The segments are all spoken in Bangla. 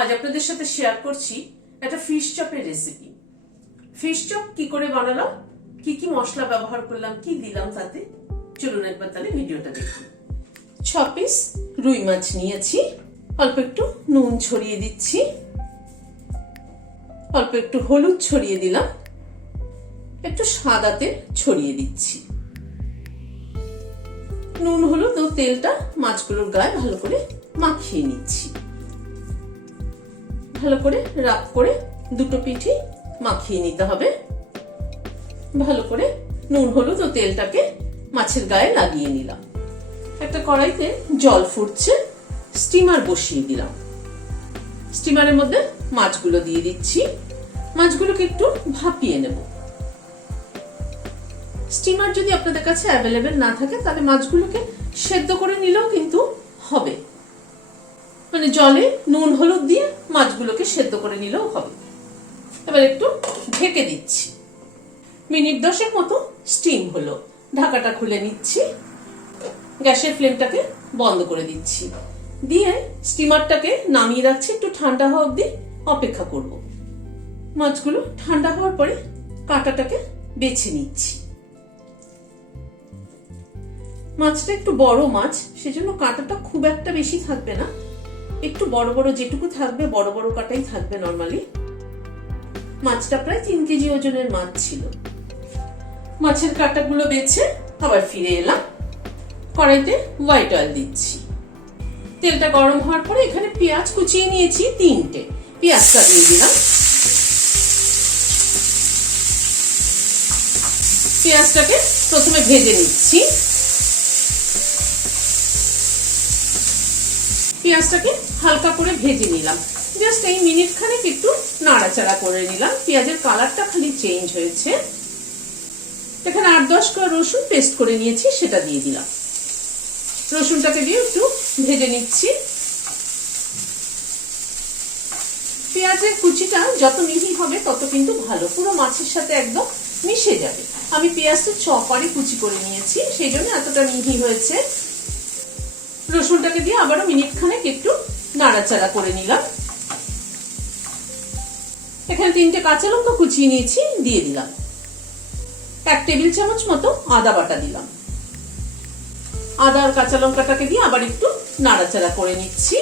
আজ আপনাদের সাথে শেয়ার করছি একটা ফিশ চপের রেসিপি। ফিশ চপ কি করে বানালাম, কি কি মশলা ব্যবহার করলাম, কি দিলাম তাতে, চলুন একবার তাহলে ভিডিওটা দেখুন। 6 পিস রুই মাছ নিয়েছি, অল্প একটু নুন ছড়িয়ে দিচ্ছি, অল্প একটু হলুদ ছড়িয়ে দিলাম, একটু সাদা তেল ছড়িয়ে দিচ্ছি। নুন হলুদ ও তেলটা মাছগুলোর গায়ে ভালো করে মাখিয়ে নিচ্ছি। ভালো করে রাপ করে দুটো পিঠে মাখিয়ে নিতে হবে। ভালো করে নুন হলুদ ও তেলটাকে মাছের গায়ে লাগিয়ে নিলাম। একটা কড়াইতে জল ফুটছে, স্টিমার বসিয়ে দিলাম। স্টিমারের মধ্যে মাছগুলো দিয়ে দিচ্ছি। মাছগুলোকে একটু ভাপিয়ে নেব। স্টিমার যদি আপনাদের কাছে অ্যাভেলেবেল না থাকে তাহলে মাছগুলোকে সেদ্ধ করে নিলেও কিন্তু হবে, মানে জলে নুন হলুদ দিয়ে মাছগুলোকে সেদ্ধ করে নিলেও হবে। এবার একটু ঢেকে দিচ্ছি। মিনিট 10 মতো স্টিম হলো, ঢাকাটা খুলে নিচ্ছি। গ্যাসের ফ্লেমটাকে বন্ধ করে দিচ্ছি, দিয়ে স্টিমারটাকে নামিয়ে রাখছি। একটু ঠান্ডা হওয়া অবধি অপেক্ষা করব। মাছগুলো ঠান্ডা হওয়ার পরে কাঁটাটাকে বেছে নিচ্ছি। মাছটা একটু বড় মাছ, সেজন্য কাঁটাটা খুব একটা বেশি থাকবে না, একটু বড় বড় যেটুকু থাকবে বড় বড় কাঁটাই থাকবে নরমালি। মাছটা প্রায় 3 কেজি ওজনের মাছ ছিল। মাছের কাঁটাগুলো বেছে আবার ফিরে এলাম। কড়াইতে হোয়াইট অয়েল দিচ্ছি। তেলটা গরম হওয়ার পরে এখানে পেঁয়াজ কুচিয়ে নিয়েছি 3টে, পেঁয়াজটা দিয়ে দিলাম। পেঁয়াজটাকে প্রথমে ভেজে নিচ্ছি। পেঁয়াজটাকে হালকা করে ভেজে নিলাম, জাস্ট এই মিনিট খানেক একটু নাড়াচাড়া করে নিলাম। পেঁয়াজের কালারটা খালি চেঞ্জ হয়েছে। এখানে 8-10 কোয়া রসুন পেস্ট করে নিয়েছি, সেটা দিয়ে দিলাম। রসুনটাকে দিয়ে একটু ভেজে নিচ্ছি। পেঁয়াজের কুচিটা যত মিহি হবে তত কিন্তু ভালো, পুরো মাছের সাথে একদম মিশে যাবে। আমি পেঁয়াজটা চপারে কুচি করে নিয়েছি, সেই জন্য এতটা মিহি হয়েছে। রসুনটাকে দিয়ে আবারও মিনিট খানেক একটু নাড়াচাড়া করে নিলাম। এখানে 3টে কাঁচা লঙ্কা কুচিয়ে নিয়েছি, দিয়ে দিলাম। 1 টেবিল চামচ মতো আদা বাটা দিলাম। আদা আর কাঁচা লঙ্কাটাকে দিয়ে আবার একটু নাড়াচাড়া করে নিচ্ছি।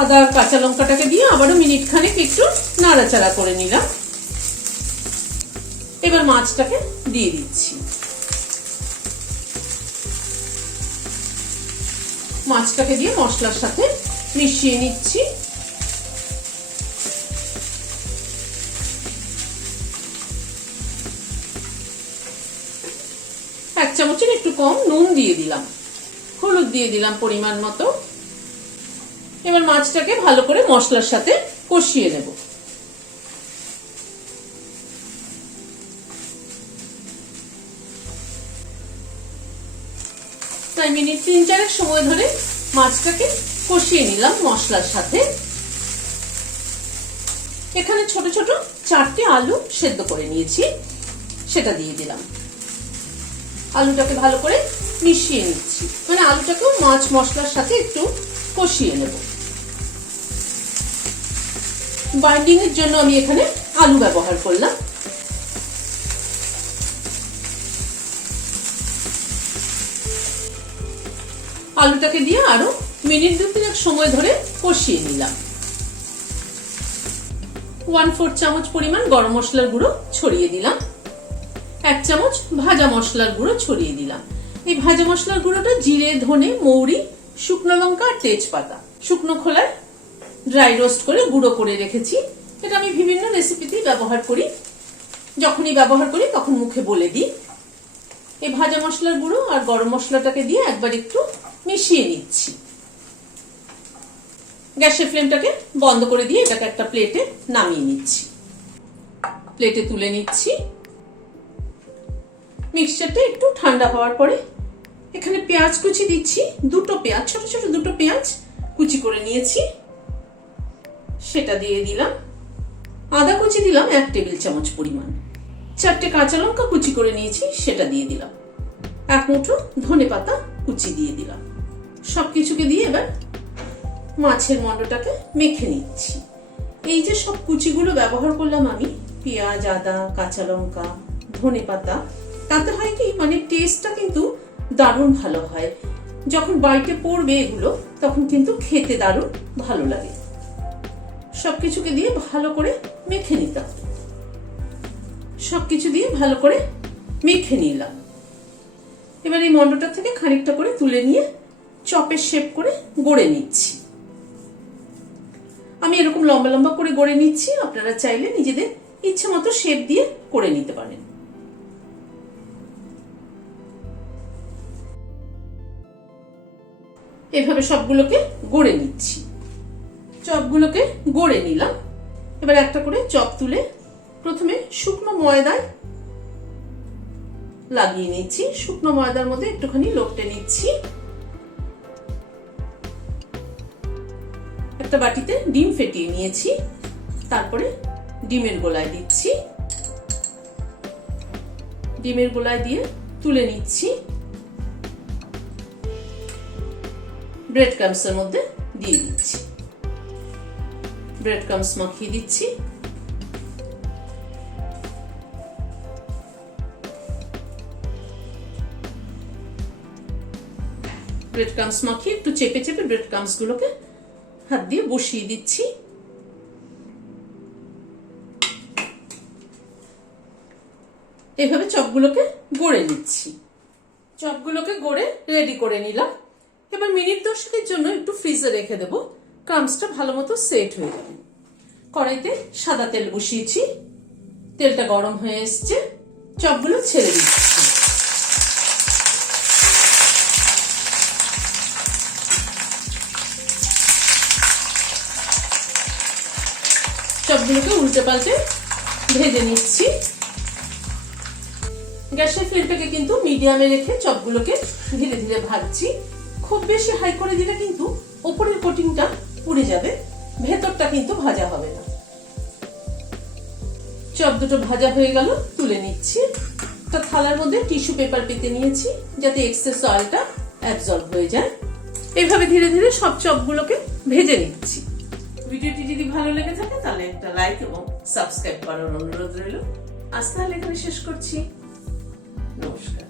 আদা আর কাঁচা লঙ্কাটাকে দিয়ে আবারও মিনিট খানেক একটু নাড়াচাড়া করে নিলাম। এবার মাছটাকে দিয়ে দিচ্ছি। মাছটাকে দিয়ে মশলার সাথে মিশিয়ে নিচ্ছি। এক চামচের একটু কম নুন দিয়ে দিলাম, হলুদ দিয়ে দিলাম পরিমাণ মতো। এবার মাছটাকে ভালো করে মশলার সাথে কষিয়ে নেব। প্রায় মিনিট 3-4 সময় ধরে মাছটাকে কষিয়ে নিলাম মশলার সাথে। এখানে ছোট ছোট 4টে আলু সেদ্ধ করে নিয়েছি, সেটা দিয়ে দিলাম। আলুটাকে ভালো করে মিশিয়ে নিচ্ছি, মানে আলুটাকেও মাছ মশলার সাথে একটু কষিয়ে নেব। বাইন্ডিং এর জন্য আমি এখানে আলু ব্যবহার করলাম। আলুটাকে দিয়ে আরো মিনিট 2-3 সময় ধরে কষিয়ে নিলাম। 1/4 চামচ পরিমাণ গরম মশলার গুঁড়ো ছড়িয়ে দিলাম। 1 চামচ ভাজা মশলার গুঁড়ো ছড়িয়ে দিলাম। এই ভাজা মশলার গুঁড়োটা জিরে, ধনে, মৌরি, শুকনো লঙ্কা আর তেজপাতা শুকনো খোলায় ড্রাই রোস্ট করে গুঁড়ো করে রেখেছি। এটা আমি বিভিন্ন রেসিপিতেই ব্যবহার করি, যখনই ব্যবহার করি তখন মুখে বলে দিই। এই ভাজা মশলার গুঁড়ো আর গরম মশলাটাকে দিয়ে একবার একটু মিশিয়ে নিচ্ছি। গ্যাসের ফ্লেমটাকে বন্ধ করে দিয়ে এটাকে একটা প্লেটে নামিয়ে নিচ্ছি। প্লেটে তুলে নিচ্ছি। মিক্সচারটা একটু ঠান্ডা হওয়ার পরে এখানে পেঁয়াজ কুচি দিচ্ছি। 2টো পেঁয়াজ, ছোট ছোট 2টো পেঁয়াজ কুচি করে নিয়েছি, সেটা দিয়ে দিলাম। আদা কুচি দিলাম 1 টেবিল চামচ পরিমাণ। 4টে কাঁচা লঙ্কা কুচি করে নিয়েছি, সেটা দিয়ে দিলাম। 1 মুঠো ধনে পাতা কুচি দিয়ে দিলাম। সবকিছুকে দিয়ে এবার মাছের মণ্ডটাকে মেখে নিচ্ছি। এই যে সব কুচিগুলো ব্যবহার করলাম আমি, পেঁয়াজ, আদা, কাঁচা লঙ্কা, ধনেপাতা, তাতে হয় কি মানে টেস্টটা কিন্তু দারুণ ভালো হয়। যখন বাইটে পড়বে এগুলো তখন কিন্তু খেতে দারুণ ভালো লাগে। সবকিছুকে দিয়ে ভালো করে মেখে নিতে হবে। সবকিছু দিয়ে ভালো করে মেখে নিলাম। এবার এই মণ্ডটা থেকে খানিকটা করে তুলে নিয়ে চপের শেপ করে গড়ে নিচ্ছি। আমি এরকম লম্বা লম্বা করে গড়ে নিচ্ছি, আপনারা চাইলে নিজেদের ইচ্ছে মতো শেপ দিয়ে করে নিতে পারেন। এভাবে সবগুলোকে গড়ে নিচ্ছি। চপগুলোকে গড়ে নিলাম। এবার একটা করে চপ তুলে প্রথমে শুকনো ময়দায় লাগিয়ে নিচ্ছি। শুকনো ময়দার মধ্যে একটুখানি লপটে নিচ্ছি। একটা বাটিতে ডিম ফেটিয়ে নিয়েছি, তারপরে ডিমের গোলায় দিচ্ছি। ডিমের গোলায় দিয়ে তুলে নিচ্ছি। ব্রেড ক্রাম্বসের মধ্যে দিয়ে দিচ্ছি। ব্রেড ক্রাম্বস মাখিয়ে দিচ্ছি। ব্রেড ক্রাম্বস মাখিয়ে একটু চেপে চেপে ব্রেড ক্রাম্বস গুলোকে হাত দিয়ে বসিয়ে দিচ্ছি। এভাবে চপগুলোকে গড়ে নিচ্ছি। চপগুলোকে গড়ে রেডি করে নিলাম। এবার মিনিট 10 জন্য একটু ফ্রিজে রেখে দেব, ক্রাম্বসটা ভালো মতো সেট হয়ে যাবে। কড়াইতে সাদা তেল বসিয়েছি, তেলটা গরম হয়ে এসছে, চপগুলো ছেড়ে দিচ্ছি। চপগুলোকে উল্টে পাল্টে ভেজে নিচ্ছি। গ্যাসের ফ্লেমটাকে কিন্তু মিডিয়ামে রেখে চপগুলোকে ধীরে ধীরে ভাজছি। খুব বেশি হাই করে দিলে কিন্তু উপরের কোটিংটা পুড়ে যাবে, ভেতরটা কিন্তু ভাজা হবে না। চপ দুটো ভাজা হয়ে গেল, তুলে নিচ্ছি। একটা থালার মধ্যে টিস্যু পেপার পেতে নিয়েছি যাতে এক্সেস অয়েলটা অ্যাবজর্ব হয়ে যায়। এইভাবে ধীরে ধীরে সব চপগুলোকে ভেজে নিচ্ছি। ভিডিওটি যদি ভালো লেগে থাকে তাহলে একটা লাইক এবং সাবস্ক্রাইব করার অনুরোধ রইল। আজ তাহলে এখানে শেষ করছি। নমস্কার।